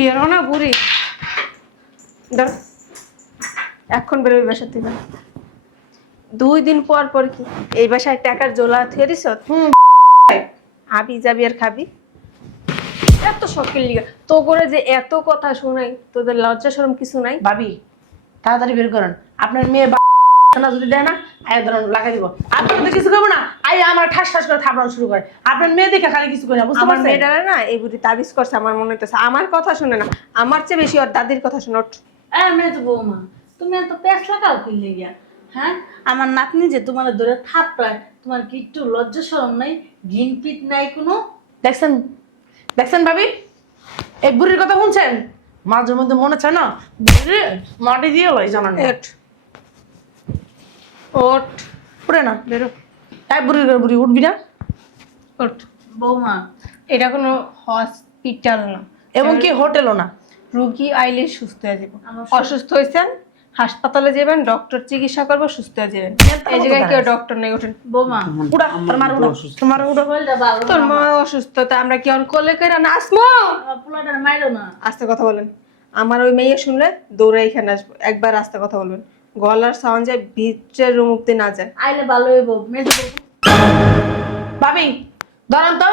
বেরো না বুড়ি, ধর এখন বেরোবি বাসা থেকে। 2 দিন পর পর কি এই বাসায় টাকার জোলা থুয়ে দিস? আবি যাবি আর খাবি। এত শখের লিগা তো করে যে এত কথা শোনাই, তোদের লজ্জা শরম কিছু নাই? ভাবি তাড়াতাড়ি বের করেন। আপনার মেয়ে না যদি দেয় না আয় ধরুন লাগাই দিব। আপনার তো কিছু করবো না, আই আমার ঠাস ঠাস করে থাপড়ানো শুরু করে। আপনার মেয়ে দেখে খালি কিছু করে না, বুঝতে আমার পারছেন? মেয়েটা না এই বুড়ি তাবিজ করছে, আমার মনে হইতেছে আমার কথা শুনে না, আমার চেয়ে বেশি ওর দাদির কথা শুনে। ওঠ। মেয়ে তো বৌমা, তুমি এত প্যাঁচ লাগাও কি লেগিয়া? হ্যাঁ, আমার নাতনি যে তোমার ধরে থাপড়ায়, তোমার কি একটু লজ্জা শরম নাই, ঘিন পিট নাই কোনো? দেখছেন দেখছেন ভাবি, এই বুড়ির কথা শুনছেন? মাঝে মধ্যে মনে চায় না বুড়ি মাটি দিয়ে লয়, জানান না। ওঠ ওঠ, উঠে না, বেরো। তাই বুড়ির ঘরে বুড়ি উঠবি না। ওঠ। বৌমা, এটা কোনো হসপিটাল না, এবং কি হোটেলও না। রুগী আইলে সুস্থ হয়ে যাবো। আমার অসুস্থ হয়েছেন হাসপাতালে যাবেন, ডক্টর চিকিৎসা করবো, সুস্থ হয়ে যাবেন। এই জায়গায় কেউ ডক্টর নেই, ওঠেন। বৌমা, উড়া তোমার উড়ো, তোমার উড়ো। শরীরটা ভালো তোর না মা আমার। অসুস্থ, তা আমরা কি অন কোলে করে নাচবো? আমার পোলাটার মাইরো না। আস্তে কথা বলেন। আমার ওই মেয়ে শুনলে দৌড়ে এখানে আসবো, একবার আস্তে কথা বলবেন। গলার সাউন্ড যায় ভিতরের রুম অব্দি না যায়। আইলে ভালো হইব। মেজো বউ, ভাবি ধরেন তো,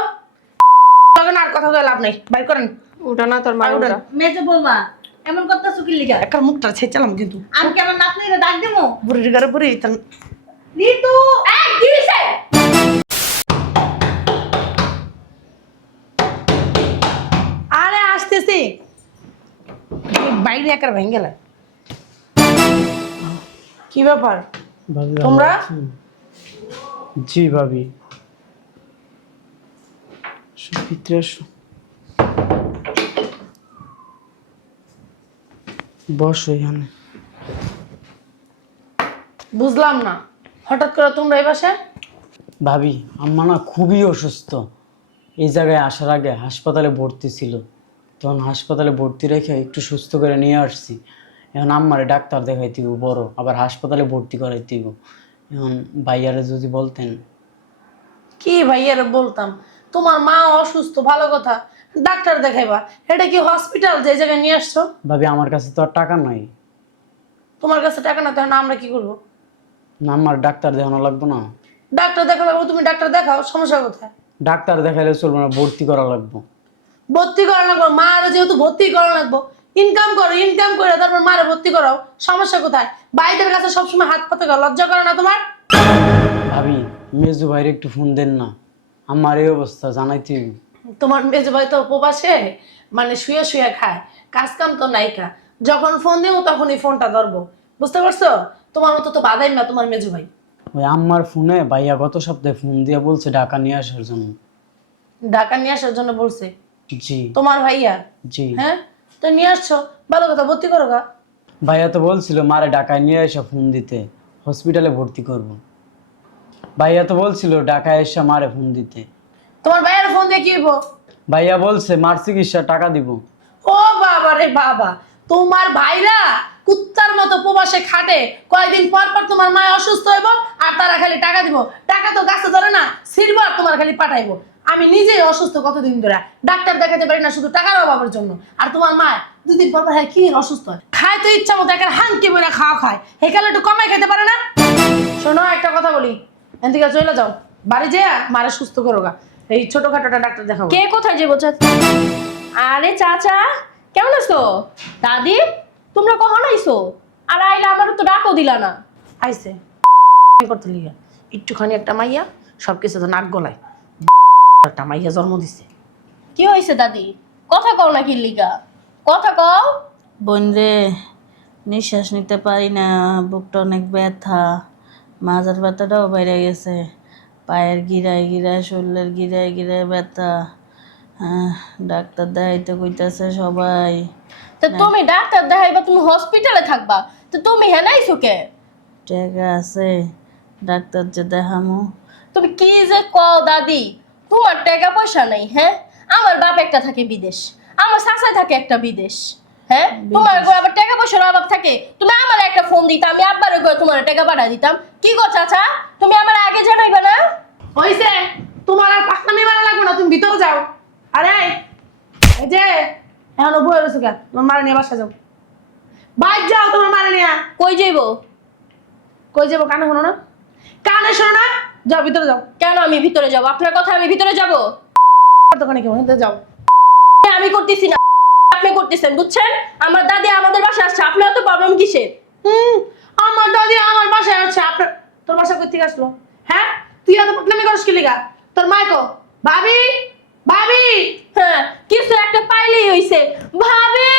তখন আর কথা বলে লাভ নেই, বাইর করেন। ওটা না তোর মা, আর উঠেন। ওটা। মেজো বৌমা, এমন কথা চুকির লিগা? একটা মুখটা ছেচালাম কিন্তু। আমি কি আমার নাতনিরে ডাক দেবো? বুড়ির ঘরে বুড়ি ঋতু, এই কি হইছে? আরে আসতেছি, বাইরে একার ভেঙে গেল। কি ব্যাপার ভাবি ভালো তোমরা? আছেন? জি ভাবি, ভিতরে আসো, বসো এখানে। বুঝলাম না, হঠাৎ করে তোমরা এই বাসায়? ভাবি আম্মা না খুবই অসুস্থ, এই জায়গায় আসার আগে হাসপাতালে ভর্তি ছিল, তখন হাসপাতালে ভর্তি রেখে একটু সুস্থ করে নিয়ে আসছি। এখন আম্মারে ডাক্তার দেখাইতে হইব বড়, আবার হাসপাতালে ভর্তি করাইতে হইব। এখন ভাইয়ারে যদি বলতেন। কি ভাইয়ারে বলতাম, তোমার মা অসুস্থ ভালো কথা, ডাক্তার দেখাইবা, এটা কি হসপিটাল যে জায়গায় নিয়ে আসছো? ভাবি আমার কাছে তো আর টাকা নাই, তোমার কাছে টাকা না, তাহলে আমরা কি করবো? না আমার ডাক্তার দেখানো লাগবে না। ডাক্তার দেখাবো, তুমি ডাক্তার দেখাও, সমস্যা কোথায়? ডাক্তার দেখাইলে চলবে না, ভর্তি করা লাগবে। ভর্তি করা লাগবো, মার যেহেতু ভর্তি করা লাগবো, ইনকাম করো, ইনকাম করে তারপর মারে ভর্তি করাও, সমস্যা কোথায়? ভাইদের কাছে সবসময় হাত পাতে গা, লজ্জা করে না তোমার? ভাবি মেজু ভাইরে একটু ফোন দেন না, আমার এই অবস্থা জানাইতে হইব। তোমার মেজো ভাই তো উপবাসে, মানে শুয়ে শুয়ে খায়, কাজ কাম তো নাইকা, যখন ফোন দেবো তখনই ফোনটা ধরবো, বুঝতে পারছো? তোমার মতো তো বাধাই না তোমার মেজো ভাই। ওই আম্মার ফোনে ভাইয়া গত সপ্তাহে ফোন দিয়ে বলছে ঢাকা নিয়ে আসার জন্য। ঢাকা নিয়ে আসার জন্য বলছে জি তোমার ভাইয়া? জি। হ্যাঁ, তো নিয়ে আসছো, ভালো কথা, ভর্তি করো গা। ভাইয়া তো বলছিল মারে ঢাকায় নিয়ে এসে ফোন দিতে, হসপিটালে ভর্তি করব। ভাইয়া তো বলছিল ঢাকায় এসে মারে ফোন দিতে। তোমার ভাইয়ার ফোন দিয়ে কি হইবো? ভাইয়া বলছে মার চিকিৎসা টাকা দিব। ও বাবা রে বাবা, তোমার ভাইরা কুত্তার মতো প্রবাসে খাটে, কয়েকদিন পর পর তোমার মা অসুস্থ হইব আর তারা খালি টাকা দিব। টাকা তো গাছে ধরে না, সিলভার তোমার খালি পাঠাইবো। আমি নিজেই অসুস্থ কতদিন ধরে, ডাক্তার দেখাতে পারি না শুধু টাকার অভাবের জন্য। আর তোমার মা 2 দিন পর পর হ্যাঁ কি অসুস্থ হয়, খায় তো ইচ্ছা মতো একটা হাঙ্কি বইরা খাওয়া খায়, হেকালে একটু কমাই খেতে পারে না? শোনো একটা কথা বলি, এখান থেকে চলে যাও, বাড়ি যেয়া মারে সুস্থ করো গা, এই ছোটখাটোটা ডাক্তার দেখাবো। কে কোথায় যাবো চাচা? আরে চাচা কেমন আছো? দাদি তোমরা কখন আইছো? আর আইলা আমারও তো ডাকও দিলা না। আইছে করতে লিগা, একটুখানি একটা মাইয়া সবকিছু তো নাক গলায়, একটা মাইয়া জন্ম দিছে। কি হয়েছে দাদি? কথা কও না কি লিগা? কথা কও। বোন রে, নিঃশ্বাস নিতে পারি না, বুকটা অনেক ব্যথা, মাজার ব্যথাটাও বাইরে গেছে, পায়ের গিরায় গিরায়, শরীরের গিরায় গিরায় ব্যথা। ডাক্তার দেখাইতে কইতাছে সবাই। তো তুমি ডাক্তার দেখাইবা, তুমি হসপিটালে থাকবা, তো তুমি হেন আইছো কে? টাকা আছে, ডাক্তার যে দেখামু। তুমি কি যে কও দাদি, তোমার টাকা পয়সা নাই? হ্যাঁ, আমার বাপ একটা থাকে বিদেশ, আমার চাচা থাকে একটা বিদেশ। হ্যাঁ, তোমার ঘরে আবার টাকা পয়সার অভাব থাকে, তুমি আমার একটা ফোন দিতা, আমি আব্বার ঘরে তোমার টাকা পাঠাই দিতাম। কি গো চাচা, তুমি আমার আগে জানাইবা না? হইছে, তোমার আর পাকনামি মারা লাগবে না, তুমি ভিতরে যাও। আরে এই যে এখনো বয়ে রয়েছে কে? তোমার মারে নিয়ে বাসা যাও, বাইর যাও তোমার মারে নিয়ে। কই যাইবো? কই যাবো? কানে শোনো না? কানে শোনো না? যাও ভিতরে যাও। কেন আমি ভিতরে যাব? আপনার কথা আমি ভিতরে যাব? দোকানে কেমন ভিতরে যাও। আমি করতেছি না, আপনি করতেছেন, বুঝছেন? আমার দাদি আমাদের বাসায় আসছে, আপনার তো প্রবলেম কিসের? আমার দাদি আমার বাসায় আছে। আপনার তোর বাসা কই থেকে আসলো? হ্যাঁ, তুই এত পাটনামি করিস কি লিগা? তোর মাইকো ভাবি ভাবি। হ্যাঁ, কিছু একটা পাইলেই হইছে ভাবি,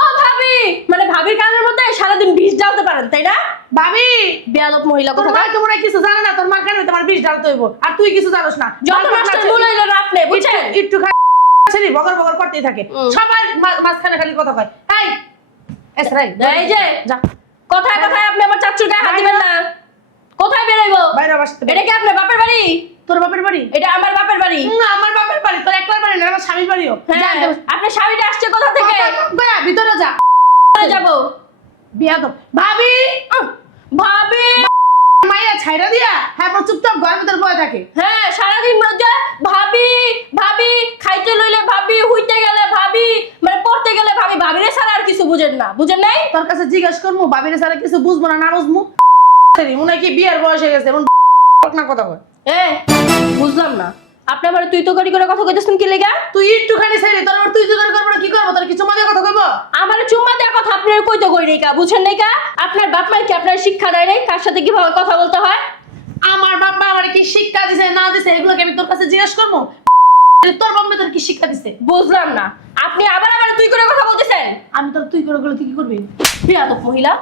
ও ভাবি, মানে ভাবির কানের মধ্যে সারাদিন বিষ ঢালতে পারেন, তাই না? ভাবি, বেয়াদব মহিলা তোর কথা। মা তো মনে হয় কিছু জানে না। তোর মার কানে তোমার বিষ ঢালতে হইব, আর তুই কিছু জানোস না। যত নষ্ট মূল হইল না আপনি, বুঝছেন? একটু খালি বগর বগর করতেই থাকে। সবার মাঝখানে খালি কথা কয়। এই এসরাই এই যে যা কথায় কথায় আপনি আমার চাচুর গায়ে হাত দিবেন না। কোথায় বেরোইবো? বাইরে বাসাতে। এটা কি আপনার বাপের বাড়ি? তোর বাপের বাড়ি? এটা আমার বাপের বাড়ি। আমার বাপের বাড়ি। তোর একলার বাড়ি না, আমার স্বামীর বাড়িও। হ্যাঁ, আপনার স্বামীটা আসছে কোথা থেকে? গয়া ভিতরে যা। কোথায় যাবো? বিয়া তো ভাবি ভাবি, মাইয়া ছাইরা দিয়া হ্যাঁ চুপচাপ ঘরের ভিতর বয়ে থাকে। হ্যাঁ, সারাদিন মধ্যে ভাবি ভাবি, খাইতে লইলে ভাবি, হইতে গেলে ভাবি, মানে পড়তে গেলে ভাবি। ভাবিরে ছাড়া আর কিছু বুঝেন না, বুঝেন নাই? তোর কাছে জিজ্ঞাসা করবো ভাবিরে ছাড়া কিছু বুঝবো না, না বুঝবো? মনে হয় কি বিয়ের বয়স হয়ে গেছে, এমন না কথা কয়। এ বুঝলাম না, আপনি আমার তুই তো করে কথা কইতেছেন কি লেগা? তুই একটুখানি ছেড়ে তোর আবার তুই তো করে করবো না, কি করবো? তোর কিছু মাঝে কথা কইবো? আমার চুম্মা দেওয়ার কথা আপনার কই তো কই নাই কা, বুঝছেন নাই কা? আপনার বাপ মাই কি আপনার শিক্ষা দেয় নাই কার সাথে কিভাবে কথা বলতে হয়? আমার বাবা আমার কি শিক্ষা দিছে না দিছে এগুলোকে আমি তোর কাছে জিজ্ঞেস করবো? তোর বাবা তোর কি শিক্ষা দিছে? বুঝলাম না, আপনি আবার আবার তুই করে কথা বলতেছেন। আমি তোর তুই করে গেলে তুই কি করবি? বেয়াদব মহিলা।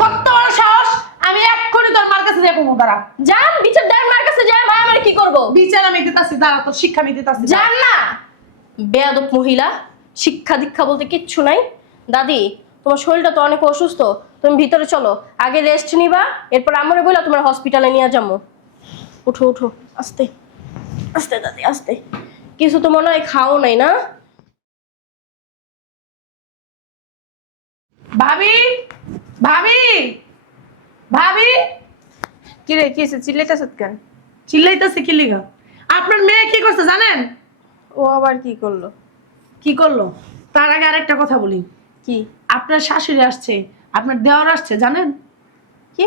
কত বড় সাহস! আমি এক্ষুনি তোর মার কাছে যাবো। দাঁড়া, যান বিচার দেন, মার কাছে যায়, মা আমার কি করব? বিচার আমি দিতাছি, দাঁড়া তোর শিক্ষা আমি দিতাছি। যান না, বেয়াদব মহিলা। শিক্ষা দীক্ষা বলতে কিচ্ছু নাই। দাদি, তোমার শরীরটা তো অনেক অসুস্থ, তুমি ভিতরে চলো, আগে রেস্ট নিবা, এরপর আমরে বইলা তোমার হসপিটালে নিয়ে যাবো। উঠো উঠো, আস্তে আস্তে দাদি আস্তে। কিছু তো মনে হয় খাও নাই না? ভাবি ভাবি ভাবি। কি রে, কি হয়েছে? চিল্লাইতেছ কেন? চিল্লাইতেছে কি লিগা? আপনার মেয়ে কি করছে জানেন? ও আবার কি করলো? কি করলো? তার আগে আরেকটা কথা বলি। কি? আপনার শাশুড়ি আসছে, আপনার দেওয়ার আসছে, জানেন? কি?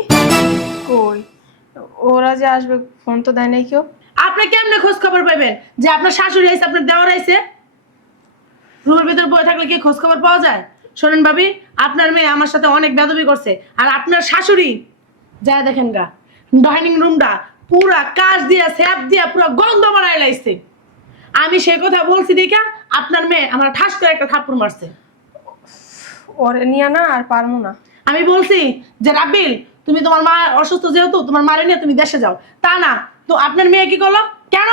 কই? ওরা যে আসবে ফোন তো দেয় নাই কেউ। আপনি কেমনে খোঁজ খবর পাবেন যে আপনার শাশুড়ি আইছে, আপনার দেওয়ার আইছে? রুমের ভিতর বসে থাকলে কি খোঁজ খবর পাওয়া যায়? শোনেন ভাবি, আপনার মেয়ে আমার সাথে অনেক বেয়াদবি করছে, আর আপনার শাশুড়ি যা দেখেন গা ডাইনিং রুমটা পুরা কাচ দিয়া স্যাপ দিয়া পুরা গন্ধ বানায় লাইছে। আমি সেই কথা বলছি দেখা আপনার মেয়ে আমার ঠাস করে একটা থাপ্পড় মারছে। ওরে নিয়ে না আর পারবো না। আমি বলছি যে রাব্বিল, তুমি তোমার মা অসুস্থ যেহেতু তোমার মারে নিয়ে তুমি দেশে যাও, তা না তো আপনার মেয়ে কি করলো? কেন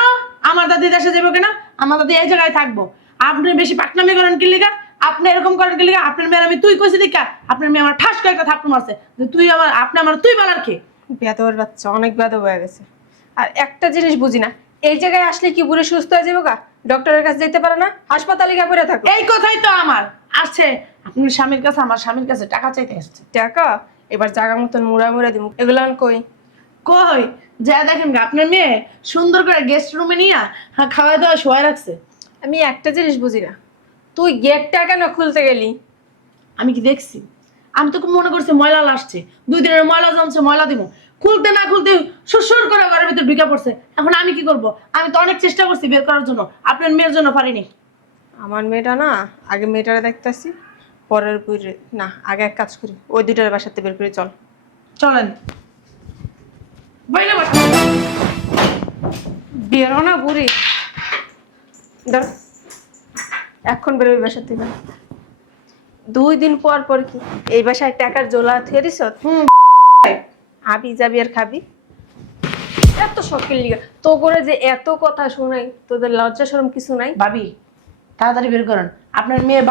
আমার দাদি দেশে যাবো কেন? আমার দাদি এই জায়গায় থাকবো। আপনি বেশি পাকনামি করেন কি লিগা? আপনি এরকম করেন কি লিগা? আপনার মেয়ের আমি তুই কইছি দেখা আপনার মেয়ে আমার ঠাস করে একটা থাপ্পড় মারছে যে তুই আমার আপনি আমার তুই বলার কি? বেয়াদবের বাচ্চা, অনেক বেয়াদব হয়ে গেছে। আর একটা জিনিস বুঝি না, এই জায়গায় আসলে কি বুড়ি সুস্থ হয়ে যাবো গা? ডক্টরের কাছে যেতে পারে না, হাসপাতালে গিয়ে পড়ে থাকো। এই কথাই তো আমার আসছে আপনার স্বামীর কাছে, আমার স্বামীর কাছে টাকা চাইতে আসছে। টাকা এবার জায়গা মতন মুড়া মুড়া দিব, এগুলো আমি কই? কই যা দেখেন গা, আপনার মেয়ে সুন্দর করে গেস্ট রুমে নিয়ে খাওয়া দাওয়া শোয়া রাখছে। আমি একটা জিনিস বুঝি না, তুই গেটটা কেন খুলতে গেলি? আমি কি দেখছি? আমি তো মনে করছি ময়লা আসছে, 2 দিনের ময়লা জমছে, ময়লা দিব। খুলতে না খুলতে সুসুর করে ঘরের ভিতর ঢুকে পড়ছে। এখন আমি কি করব? আমি তো অনেক চেষ্টা করছি বের করার জন্য, আপনার মেয়ের জন্য পারিনি। আমার মেয়েটা না, আগে মেয়েটারে দেখতেছি, পরের বুড়ি না, আগে এক কাজ করি, ওই দুইটার বাসাতে বের করে চল। চলেন বাইরে বসা। বেরো না বুড়ি, ধর এখন বেরোবি বাসার থেকে। 2 দিন পর পর কি এই বাসায় টাকার জোলা থুয়ে দিস? আবি যাবি আর খাবি। এত শখের লিগা তো করে যে এত কথা শোনাই, তোদের লজ্জা শরম কিছু নাই? ভাবি তাড়াতাড়ি বের করেন। আপনার মেয়ে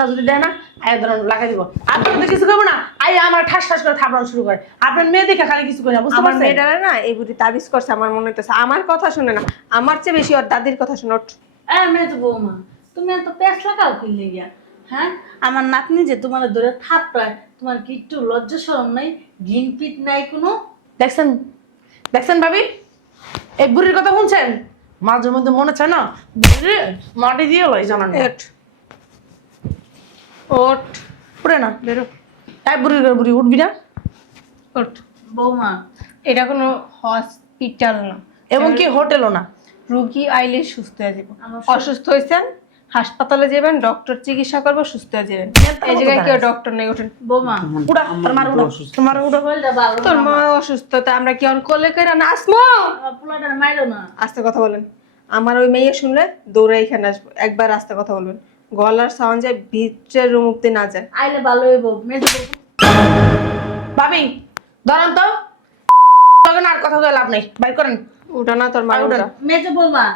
না যদি দেয় না আয় ধরুন লাগাই দিব। আপনার তো কিছু করবো না, আই আমার ঠাস ঠাস করে থাপড়ানো শুরু করে। আপনার মেয়ে দেখে খালি কিছু করে না, বুঝতে আমার পারছেন? মেয়েটারে না এই বুড়ি তাবিজ করছে, আমার মনে হইতেছে আমার কথা শুনে না, আমার চেয়ে বেশি ওর দাদির কথা শুনে। ওঠ। মেয়ে তো বৌমা, তুমি এত প্যাঁচ লাগাও কিনলে গিয়া? হ্যাঁ, আমার নাতনি যে তোমার ধরে থাপড়ায়, তোমার কি একটু লজ্জা শরম নাই, ঘিন পিট নাই কোনো? দেখছেন দেখছেন ভাবি, এই বুড়ির কথা শুনছেন? মাঝে মধ্যে মনে চায় না বুড়ি মাটি দিয়ে লয় জানান। ওঠ। ওঠ উঠে না বেরো তাই বুড়ি করে বুড়ি উঠবি না ওঠ। বৌমা এটা কোনো হসপিটাল না, এবং কি হোটেলও না। রুগী আইলে সুস্থ হয়ে যাবো। অসুস্থ হয়েছেন হাসপাতালে যাবেন, ডক্টর চিকিৎসা করবো, সুস্থ হয়ে যাবেন। এই জায়গায় কেউ ডক্টর নেই, ওঠেন। বৌমা উড়া তোর মার উড়ো, তোমার উড়ো। শরীরটা ভালো তোর না। মা অসুস্থ, তা আমরা কি আর কোলে করে নাচবো? আমার পোলাটা মাইরো না। আস্তে কথা বলেন। আমার ওই মেয়ে শুনলে দৌড়ে এখানে আসবো, একবার আস্তে কথা বলবেন। গলার সাউন্ড যায় ভিতরের রুম অব্দি না যায়। আইলে ভালো হইব। মেজো বউ। ভাবি ধরেন তো, তখন আর কথা বলে লাভ নেই, বাইর করেন। ওটা না তোর মা, আর ওটা। ওটা। মেজো বৌমা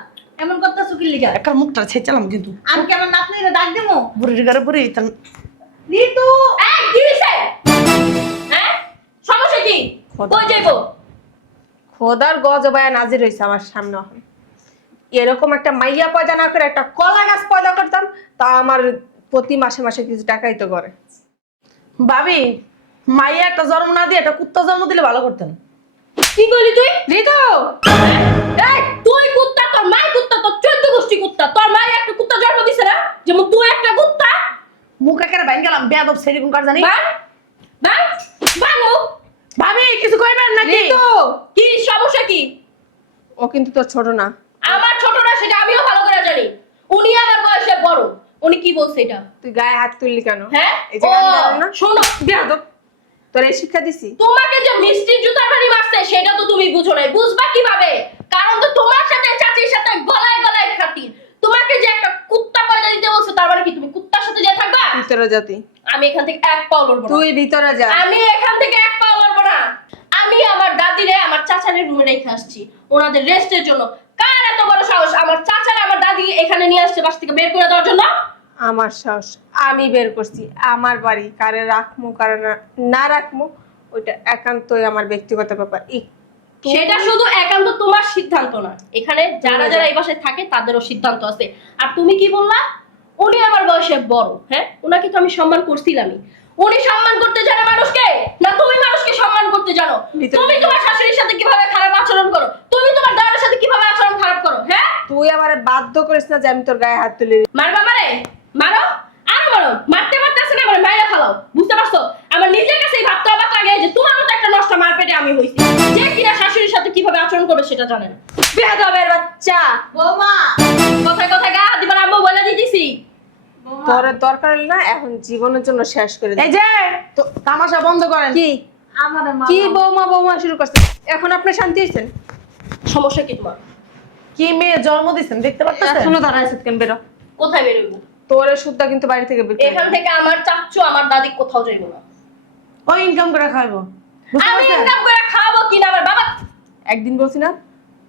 এমন করতেছো কি লিগা? একটা মুখটা ছেচালাম কিন্তু আমি কি আমার নাতনিরে ডাক দেবো? বুড়ির ঘরে বুড়ি ঋতু এই কি হইছে? হ্যাঁ সমস্যা কি? কই যাইবো? খোদার গজবায় নাজির হয়েছে আমার সামনে এখন। এরকম একটা মাইয়া পয়দা না করে একটা কলা গাছ পয়দা করতাম, তা আমার প্রতি মাসে মাসে কিছু টাকাই তো করে। ভাবি মাইয়া একটা জন্ম না দিয়ে একটা কুত্তা জন্ম দিলে ভালো করতেন। কি কইলি তুই? ঋতু এই তুই কুত্তা, তোর মা কুত্তা, তোর 14 গোষ্ঠী কুত্তা। তোর মা একটা কুত্তা জন্ম দিছে না? যেমন তুই একটা কুত্তা। মুখ একেবারে ভাঙ গেলাম, বেয়াদব সেরি কোন কার জানি। বাং বাং বাং মুখ। ভাবি কিছু কইবেন নাকি? ঋতু কি সমস্যা কি? ও কিন্তু তোর ছোট না। আমার ছোট না সেটা আমিও ভালো করে জানি। উনি আমার বয়সে বড়। উনি কি বলছে এটা? তুই গায়ে হাত তুললি কেন? হ্যাঁ এই যে গান গাও না, শোনো, বেয়াদব। তোর এই শিক্ষা দিছি? তোমাকে যে মিষ্টি জুতার বাড়ি মারছে সেটা তো তুমি বুঝো নাই। বুঝবা কিভাবে? কারণ তো তোমার সাথে চাচির সাথে গলায় গলায় খাতির। তোমাকে যে একটা কুত্তা পয়দা দিতে বলছে, তার মানে কি তুমি কুত্তার সাথে যে থাকবা? ভিতরে জাতি। আমি এখান থেকে এক পাও লড়বো না। তুই ভিতরে যা। আমি এখান থেকে এক পাও লড়বো না। আমি আমার দাদিরে আমার চাচারের রুমে রেখে আসছি ওনাদের রেস্টের জন্য। কার এত বড় সাহস আমার চাচারে আমার দাদি এখানে নিয়ে আসছে বাসা থেকে বের করে দেওয়ার জন্য? আমার সাহস, আমি বের করছি। আমার বাড়ি, কারে রাখমু কারে না রাখমু ওইটা একান্তই আমার ব্যক্তিগত ব্যাপার। সেটা শুধু একান্ত তোমার সিদ্ধান্ত না, এখানে যারা যারা এই বাসায় থাকে তাদেরও সিদ্ধান্ত আছে। আর তুমি কি বললা? উনি আমার বয়সে বড়। হ্যাঁ, ওনাকে তো আমি সম্মান করছিলামই। উনি সম্মান করতে জানে মানুষকে, না তুমি মানুষকে সম্মান করতে জানো? তুমি তোমার শাশুড়ির সাথে কিভাবে খারাপ আচরণ করো, তুমি তোমার দাদার সাথে কিভাবে আচরণ খারাপ করো। হ্যাঁ, তুই আমার বাধ্য করিস না যে আমি তোর গায়ে হাত তুলি। মারবা মারে মারো, আরো মারো। মারতে মারতে আসে না আমার মায়েরা ফালাও। বুঝতে পারছো? আমার নিজের কাছেই ভাবতে অবাক লাগে যে তোমার মতো একটা নষ্ট মার পেটে আমি হইছি, যে কিনা শাশুড়ির সাথে কিভাবে আচরণ করবে সেটা জানে না। বেয়াদবের বাচ্চা। বৌমা কথায় কথায় গা হাত দিবার আম্মু বলে দিতেছি। তোর দরকার হলে না এখন জীবনের জন্য শেষ করে দে। এই যে তো তামাশা বন্ধ করেন। কি আমার কি বৌমা বৌমা শুরু করছে? এখন আপনি শান্তি হয়েছেন? সমস্যা কি তোমার? কি মেয়ে জন্ম দিছেন দেখতে পাচ্ছেন? এখনো দাঁড়াইছে কেন? বেরো। কোথায় বেরোবো? তোর সুদ্ধা কিন্তু বাড়ি থেকে বের করে এখান দিবো। থেকে আমার চাচ্চু আমার দাদি কোথাও যাইবো না। ওই ইনকাম করে খাইবো, বুঝতে আমি পারছেন? ইনকাম করে খাবো কিনা আমার বাবা। একদিন বলছি না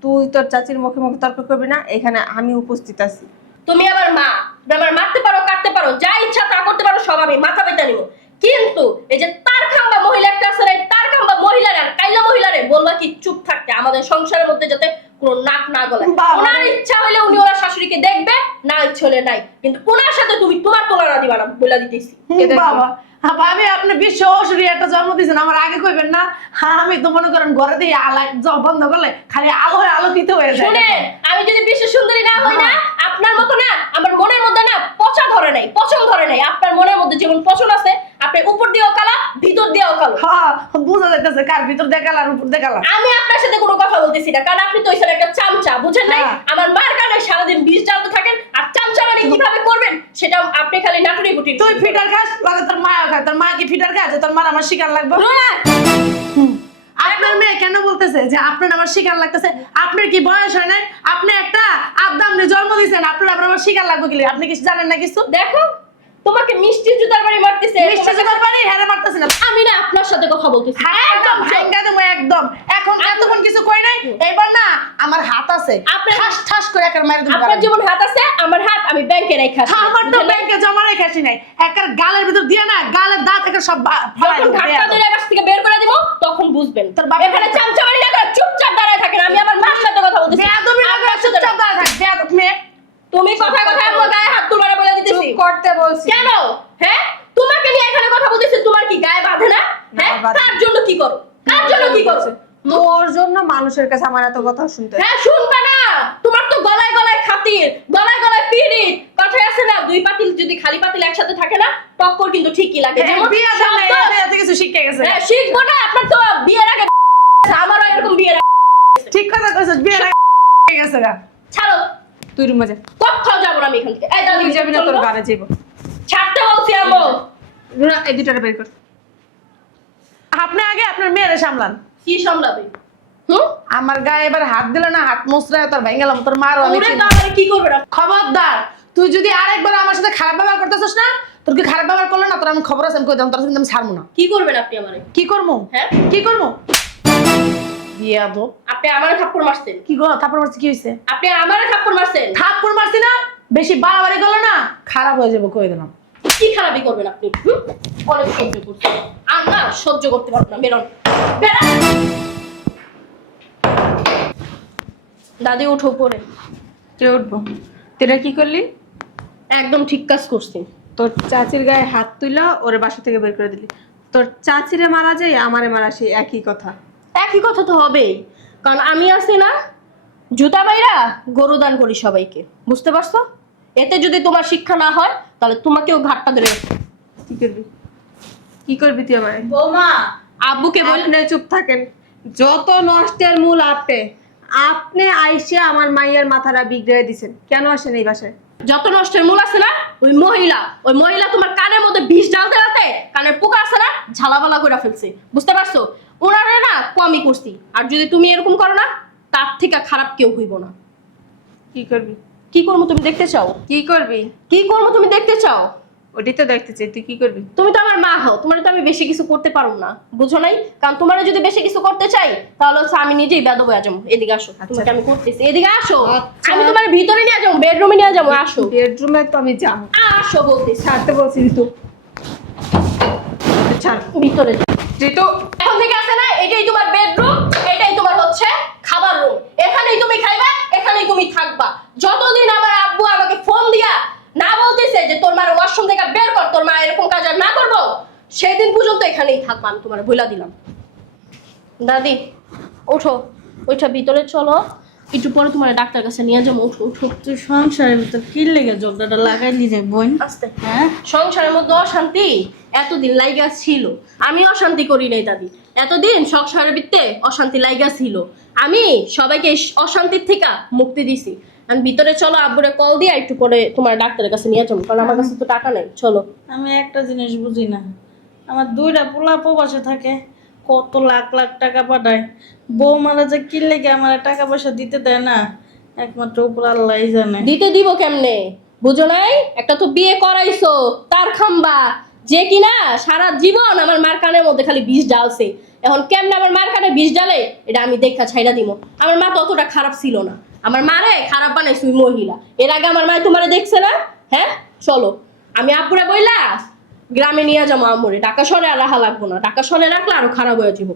তুই তোর চাচির মুখে মুখে তর্ক করবি না, এখানে আমি উপস্থিত আছি। তুমি আমার মা, তুমি আমার মারতে পারো, কাটতে পারো, যা ইচ্ছা তা করতে পারো, সব আমি মাথা পেতে নিব। কিন্তু এই যে তার খাম্বা মহিলা একটা আছে না, এই তার খাম্বা মহিলারা কাইলা মহিলারে বলবা কি চুপ থাকতে, আমাদের সংসারের মধ্যে যাতে কোনো নাক না গলায়। বাবা। ওনার ইচ্ছা হলে উনি ওনার শাশুড়িকে দেখবে, না ইচ্ছা হলে নাই। কিন্তু ওনার সাথে তুমি তোমার তুলনা দিবা না, বলে দিতেছি। কে দেখবে? বাবা ভাবি আপনি বিশ্ব অসুরি একটা জন্ম দিয়েছেন, আমার আগে কইবেন না? হ্যাঁ আমি তো মনে করেন ঘরে দিয়ে আলো বন্ধ করলে খালি আলো হয়ে আলোকিত হয়ে যায়। শুনে, আমি যদি বিশ্ব সুন্দরী না হই না, আপনার মতো না, আমার মনের মধ্যে না পচা ধরে নাই, পছন্দ ধরে নাই। আপনার মনের মধ্যে যেমন পছন্দ আছে, আপনি উপর দিয়েও কালা, ভিতর দিয়েও কালো। হ্যাঁ বোঝা যাইতেছে কার ভিতর দেখাল আর উপর দেখাল। আমি আপনার সাথে কোনো কথা বলতেছি না, কারণ আপনি তো ওইখানে একটা চামচা, বুঝেন নাই? হ্যাঁ। আমার মার কানে সারাদিন বিষ জ্বালতে থাকেন, আর চামচা মানে কিভাবে করবেন সেটা আপনি খালি নাটুরি বুটি। তুই ফিটার খাস লাগে তোর মা খায়, তোর মা কি ফিটার খায় যে তোর মার আমার শিকার লাগবে? আপনার মেয়ে কেন বলতেছে যে আপনার আমার শিকার লাগতেছে? আপনার কি বয়স হয় নাই? আপনি একটা আব্দামনে জন্ম দিয়েছেন, আপনার আবার আমার শিকার লাগবে কি? আপনি কিছু জানেন না কিছু? দেখো, তোমাকে মিষ্টি জুতার বাড়ি মারতেছে, মিষ্টি জুতার বাড়ি হেরে মারতেছে না। আমি না আপনার সাথে কথা বলতেছি। একদম ভাঙ্গা দেবো একদম। এখন এতক্ষণ কিছু কই নাই, এবার না আমার হাত আছে, আপনার- ঠাস ঠাস করে একার মাইরে দেবো। আপনার যেমন হাত আছে, আমার হাত আমি ব্যাংকে রেখে আসি। আমার তো ব্যাংকে জমা রেখে আসি নাই, একার গালের ভিতর দিয়ে না গালের দাঁত একার সব ফালাই যখন দেবো। ধাক্কা ধরে কাছ থেকে বের করে দিব তখন বুঝবেন। তোর বাবা- এখানে চামচামারি না করে চুপচাপ দাঁড়ায় থাকেন। আমি আমার মার সাথে কথা বলতেছি। বেয়াদবি না করে আপনার সাথে চুপচাপ না। দাঁড়ায় থাক, বেয়াদব মেয়ে। তুমি কথা কথা আমার গায়ে হাত তুলবারে বলে দিতেছি। চুপ করতে বলছি। কেন? হ্যাঁ, তোমাকে নিয়ে এখানে কথা বলতেছি, তোমার কি গায়ে বাঁধে না? হ্যাঁ, বাঁধে। কার জন্য কি করো? কার জন্য কি করো? তোর জন্য মানুষের কাছে আমার এত কথা শুনতে হয়। হ্যাঁ, শুনবা না? তোমার তো গলায় গলায় খাতির, গলায় গলায় পিরিত। কথায় আছে না, দুই পাতিল যদি খালি পাতিল একসাথে থাকে না, টক্কর কিন্তু ঠিকই লাগে হ্যাঁ, যেমন বিয়া দেন না, শব্দ- এতে কিছু শিখে গেছে। হ্যাঁ, শিখবো না, আপনার তো বিয়ের আগে আমারও এরকম বিয়ের আগে। ঠিক কথা কইছিস, বিয়া হয়ে গেছে গা। ছাড়ো, তুই রুমে যা। কোথাও যাবো না আমি এখান থেকে। এই দাদি তুই যাবি না, চলো তোর তো। গাড়ি যাইব। ছাড়তে বলছি আম্মু। রুনা, এই দুটারে বের কর। আপনি আগে আপনার মেয়েরে সামলান। কি সামলাবে? হুম? আমার গায়ে এবার হাত দিল না, হাত মুছরা তোর ভেঙে গেলাম, তোর মারও আমি ওরে চিনি। তো আমারে কি করবে না? খবরদার, তুই যদি আরেকবার আমার সাথে খারাপ ব্যবহার করতেছিস না, তোর কি খারাপ ব্যবহার করলে না, তোর আমি খবর আছে, আমি কই দিলাম, তোর কিন্তু আমি ছাড়বো না। কি করবেন আপনি আমারে? কি করবো? হ্যাঁ? কি করবো? বিয়া দো। আপনি আমারে থাপ্পড় মারছেন। কি গো, থাপ্পড় মারছি, কি হয়েছে? আপনি আমারে থাপ্পড় মারছেন। থাপ্পড় মারছি না, বেশি বাড়াবাড়ি করলে না খারাপ হয়ে যাবে, কই দিলাম। কি খারাপই করবেন আপনি? হুম? অনেক সহ্য করছেন। আর না সহ্য করতে পারবো না, বেরোন। বেরোন। দাদি উঠো উপরে। কে উঠবো? তুই এটা কি করলি? একদম ঠিক কাজ করছি। তোর চাচির গায়ে হাত তুইলা ওরে বাসা থেকে বের করে দিলি। তোর চাচিরে মারা যায়, আমারে মারা, সেই একই কথা। একই কথা তো হবেই, কারণ আমি আছি না, জুতা বাইরা গরু দান করি সবাইকে, বুঝতে পারছো? এতে যদি তোমার শিক্ষা না হয় তাহলে তোমাকেও ঘাটটা ধরে কি করবি? কি করবি তুই আমারে? বৌমা, আব্বুকে বল। আপনি চুপ থাকেন। যত নষ্টের মূল আপনি। আপনি আইসে আমার মাইয়ার মাথাটা বিগড়ে দিছেন। কেন আসেন এই বাসায়? যত নষ্টের মূল আছে না, ওই মহিলা তোমার কানের মধ্যে বিষ ডালতে ডালতে কানের পোকা আছে না, ঝালাবালা করে ফেলছে, বুঝতে পারছো? ওনারে না কমই করছি, আর যদি তুমি এরকম করো না, তার থেকে খারাপ কেউ হইব না। কি করবি? কি করবো তুমি দেখতে চাও? কি করবি? কি করবো তুমি দেখতে চাও? ওটাই তো দেখতে চাই, তুই কি করবি? তুমি তো আমার মা হও, তোমার তো আমি বেশি কিছু করতে পারবো না, বুঝো নাই? কারণ তোমার যদি বেশি কিছু করতে চাই তাহলে হচ্ছে আমি নিজেই বেদব হয়ে যাবো। এদিকে আসো, তোমাকে আমি করতেছি, এদিকে আসো। আচ্ছা। আমি তোমার ভিতরে নিয়ে যাবো, বেডরুমে নিয়ে যাবো, আসো। বেডরুমে তো আমি যাবো। আসো বলতেছি, ছাড়তে বলছি ঋতু। ছাড়। ভিতরে যাও। ঋতু। এখন থেকে আসে না, এটাই তোমার বেডরুম, এটাই তোমার হচ্ছে খাবার রুম। এখানেই তুমি খাইবা, এখানেই তুমি থাকবা। যতদিন আমার আব্বু আমাকে ফোন দিয়া না বলতেছে যে তোর মার ওয়াশরুম থেকে বের কর, তোর মা এরকম কাজ আর না করবো, সেদিন পর্যন্ত এখানেই থাকবা, আমি তোমার বইলা দিলাম। দাদি ওঠো, ওইটা ভিতরে চলো, একটু পরে তোমার ডাক্তার কাছে নিয়ে যাবো। উঠো উঠো। তুই সংসারের ভিতর কি লেগে জগদাটা লাগাইলি রে বোন? আস্তে। হ্যাঁ, সংসারের মধ্যে অশান্তি এতদিন লাইগা ছিল, আমি অশান্তি করি নাই দাদি। এতদিন সংসারের ভিতরে অশান্তি লাইগা ছিল, আমি সবাইকে এই অশান্তির থেকে মুক্তি দিছি। আমি ভিতরে চলো, আব্বুরে কল দিয়ে একটু পরে তোমার ডাক্তারের কাছে নিয়ে যাবো, কারণ আমার কাছে তো টাকা নেই। চলো। আমি একটা জিনিস বুঝি না, আমার দুইটা পোলা প্রবাসে থাকে, কত লাখ লাখ টাকা পাঠায়, বৌমারা যে কি লেগে আমার টাকা পয়সা দিতে দেয় না, একমাত্র উপর আল্লাহই জানে। দিতে দিব কেমনে, বুঝো নাই? একটা তো বিয়ে করাইছো তার খাম্বা, যে কিনা সারা জীবন আমার মার কানের মধ্যে খালি বিষ ডালছে। এখন কেমনে আমার মার কানে বিষ ডালে এটা আমি দেখা ছাইড়া দিব। আমার মা তো অতটা খারাপ ছিল না, আমার মারে খারাপ বানাইছে ওই মহিলা। এর আগে আমার মায় তোমারে দেখছে না? হ্যাঁ, চলো আমি আপুরা বইলা গ্রামে নিয়ে যাবো। আমরে ঢাকা শহরে আর রাখা লাগবো না, ঢাকা শহরে রাখলে আরো খারাপ হয়ে যাবো।